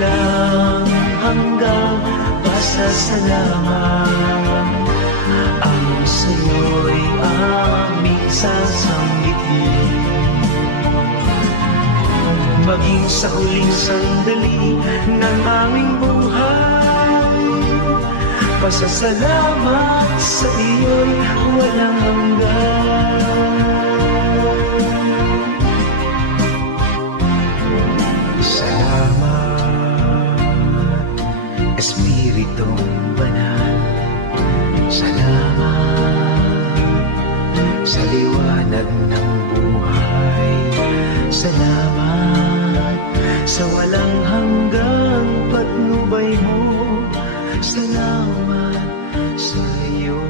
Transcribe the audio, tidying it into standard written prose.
walang hanggang pasasalamat ang sa'yo'y aming sasambitin. Maging sa huling sandali ng aming buhay, pasasalamat sa iyo'y walang hanggan. Salamat, Espiritong Banal. Salamat sa liwanag ng buhay. Salamat sa walang hanggang patnubay mo. Salamat sa iyo.